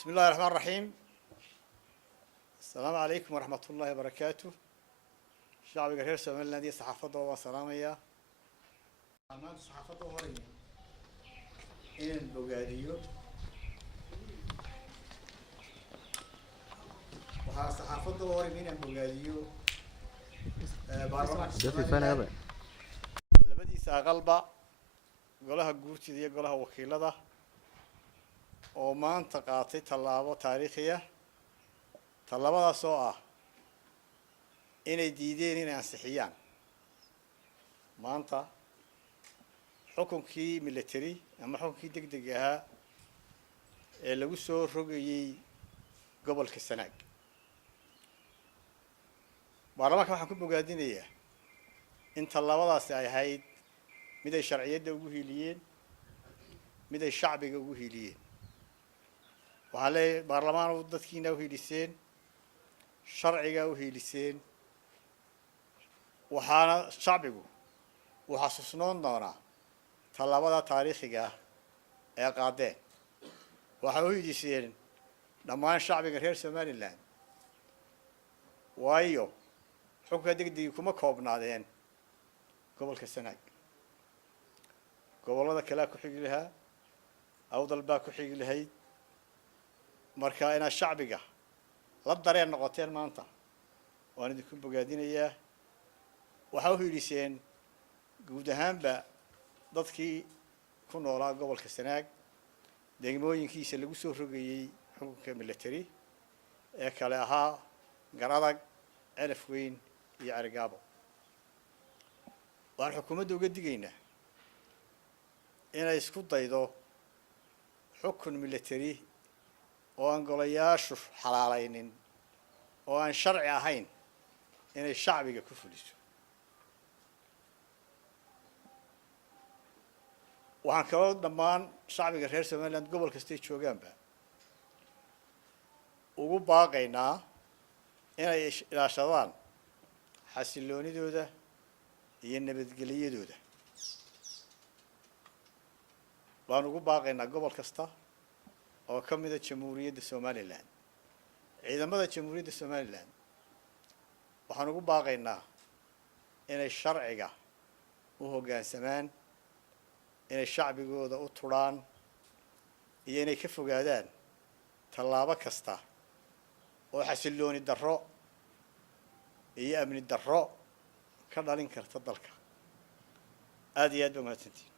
بسم الله الرحمن الرحيم. السلام عليكم ورحمة الله وبركاته. شعب غير سومالي الذي صحافته وسلامية. أمام صحافته ورية. إن البوغاديو. وها صحافته ورية من البوغاديو. برلمان سومالي. لبدي ساقلبا. قولها جورتي دي قولها وكيلة ده. oo maanta qaatay tallaabo taariikhi ah tallaabadaas oo ah inay diideen inay ansixiyaan maanta xukunkii military ama xukunkii degdeg ahaa ee lagu soo rogayay gobolka Sanaag baarlamaanka waxaan ku bogaadinayaa in tallaabadaasi ay ahayd mid ay sharciyada ugu hiiliyeen mid ay shacbiga ugu hiiliyeen وعلى برلمان ودتكينا وهيلسين شرعية وهيلسين وحنا شعبه وحسسنون دورا طلبات تاريخية قاعدين وحويلسين لما الشعب غير سومالي لاند وايو حكا دقدي كما كوبنا دين قبل كسناك قبل هذا كلا كحيق لها أو ضلبا كحيق لهي marka ina shacbiga la dareen noqoteen maanta waan idinku bogaadinayaa waxa uu hiiliseen guud ahaanba dadkii ku noolaa gobolka Sanaag degmooyinkiisa lagu soo rogayay xukunka military ee kale ahaa Garadag Elfweyn iyo Argabo waan xukuumadda uga digaynaa inay isku daydo xukun military oo aan golayaashu xalaalaynin oo aan sharci ahayn inay shacbiga ku fuliso waxaan kaloo dhammaan shacbiga reer Soomaaliland gobol kasta ay joogaanba ugu baaqaynaa inay ilaashadaan xasiloonidooda iyo nabadgelyadooda waan ugu baaqaynaa gobol kasta oo ka mid ah Jamhuuriyadda Soomaaliland ciidamada Jamhuuriyadda Soomaaliland waxaan ugu baaqaynaa inay sharciga u hoggaansamaan inay shacbigooda u turaan iyo inay ka fogaadaan tallaabo kasta oo xasilooni darro iyo amni darro ka dhalin karta dalka aad iyo aad u mahadsantihiin